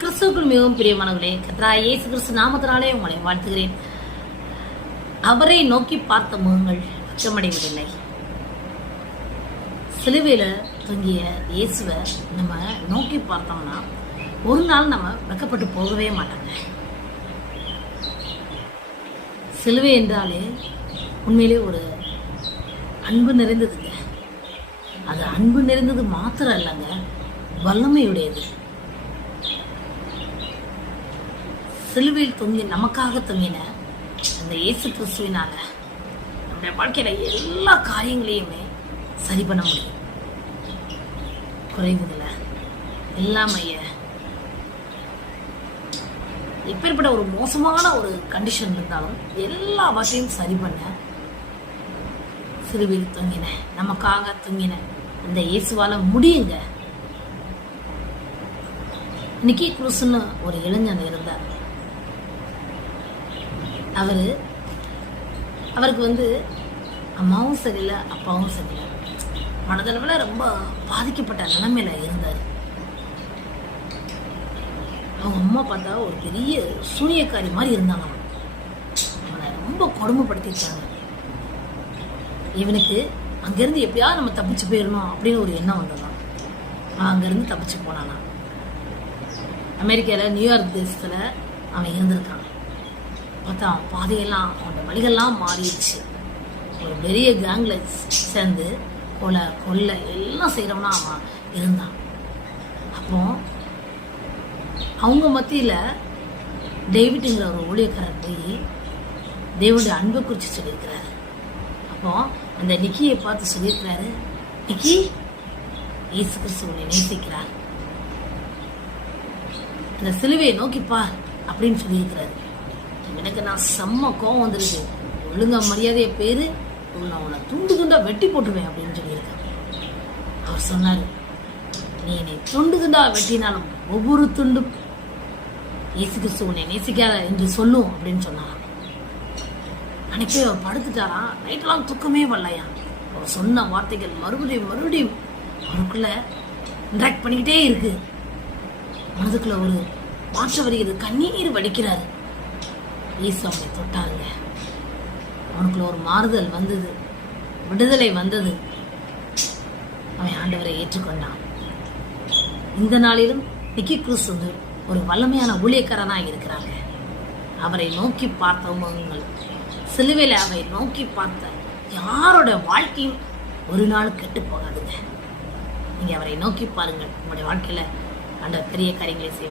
கிறிஸ்துவுக்குள் மிகவும் பிரியமானவர்களே, கர்த்தராகிய இயேசு கிறிஸ்து நாமத்தினாலே உங்களை வாழ்த்துகிறேன். அவரை நோக்கி பார்த்த முகங்கள் அச்சமடைவதில்லை. சிலுவையில தொங்கிய இயேசுவை நம்ம நோக்கி பார்த்தோம்னா ஒரு நாள் நம்ம வெக்கப்பட்டு போகவே மாட்டாங்க. சிலுவை என்றாலே உண்மையிலே ஒரு அன்பு நிறைந்ததுங்க. அது அன்பு நிறைந்தது மாத்திரம் இல்லைங்க, வல்லமையுடையது. சிலுவையில் தொங்கி நமக்காக தொங்கின அந்த இயேசு கிறிஸ்துவினால நம்முடைய வாழ்க்கையில எல்லா காரியங்களையுமே சரி பண்ண முடியும். குறைவுகளை எல்லாமே எப்பேற்பட்ட ஒரு மோசமான ஒரு கண்டிஷன் இருந்தாலும் எல்லாவற்றையும் சரி பண்ண சிலுவையில் தொங்கின நமக்காக தொங்கின அந்த இயேசுவால முடியுங்க. நிக்கி குரூஸ்னு ஒரு இளைஞன் இருந்தார். அவருக்கு அம்மாவும் சரியில்லை, அப்பாவும் சரியில்லை. மனதளவில் ரொம்ப பாதிக்கப்பட்ட நிலைமையில இருந்தார். அவங்க அம்மா பார்த்தா ஒரு பெரிய சூனியக்காரி மாதிரி இருந்தாங்க. அவனை ரொம்ப கொடுமைப்படுத்திட்டாங்க. இவனுக்கு அங்கிருந்து எப்படியாவது நம்ம தப்பிச்சு போயிடணும் அப்படின்னு ஒரு எண்ணம் வந்ததான். அங்கிருந்து தப்பிச்சு போனானா. அமெரிக்காவில் நியூயார்க் தேசத்துல அவன் இருந்திருக்கான். பார்த்தா அவன் பாதையெல்லாம் அவனோட வழிகள்லாம் மாறிடுச்சு. ஒரு பெரிய கேங்ல சேர்ந்து கொலை எல்லாம் செய்யறவனா அவன் இருந்தான். அப்போ அவங்க மத்தியில டேவிட்ங்கிற ஒரு ஊழியக்காரர் போய் தேவனுடைய அன்பை குறித்து சொல்லியிருக்கிறாரு. அப்போ அந்த நிக்கியை பார்த்து சொல்லியிருக்கிறாரு, நிக்கி, இயேசு கிறிஸ்து உன்னை நேசிக்கிறார், அந்த சிலுவையை நோக்கிப்பார் அப்படின்னு சொல்லியிருக்கிறாரு. எனக்கு நான் செம்ம கோவம் வந்துருக்கு. ஒழுங்கா மரியாதைய பேரு உன்னை துண்டு துண்டா வெட்டி போட்டுவேன் அப்படின்னு சொல்லியிருக்காரு. அவர் சொன்னாரு, நீ என்னை துண்டு துண்டா வெட்டினாலும் ஒவ்வொரு துண்டும் இயேசு கிறிஸ்து உன்னை நேசிக்காத என்று சொல்லும் அப்படின்னு சொன்னாராம். அன்னைக்கு அவர் படுத்துட்டாராம். நைட்டெல்லாம் தூக்கமே வரலையா. அவர் சொன்ன வார்த்தைகள் மறுபடியும் அவருக்குள்ள இன்ட்ராக்ட் பண்ணிக்கிட்டே இருக்கு. மனதுக்குள்ள ஒரு மாற்றம் வருகிறது. கண்ணீர் வடிக்கிறாரு. இயேசு அவனை தொட்டாருங்க. அவனுக்குள்ள ஒரு மாறுதல் வந்தது, விடுதலை வந்தது. அவன் ஆண்டவரை ஏற்றுக்கொண்டான். இந்த நாளிலும் நிக்கி குரூஸ் ஒரு வல்லமையான ஊழியக்காரனா இருக்கிறாங்க. அவரை நோக்கி பார்த்தவங்க, சிலுவையில அவரை நோக்கி பார்த்த யாரோட வாழ்க்கையும் ஒரு நாள் கெட்டு போகாதுங்க. நீங்க அவரை நோக்கி பாருங்கள். உங்களுடைய வாழ்க்கையில ஆண்டவர் பெரிய காரியங்களை செய்வார்.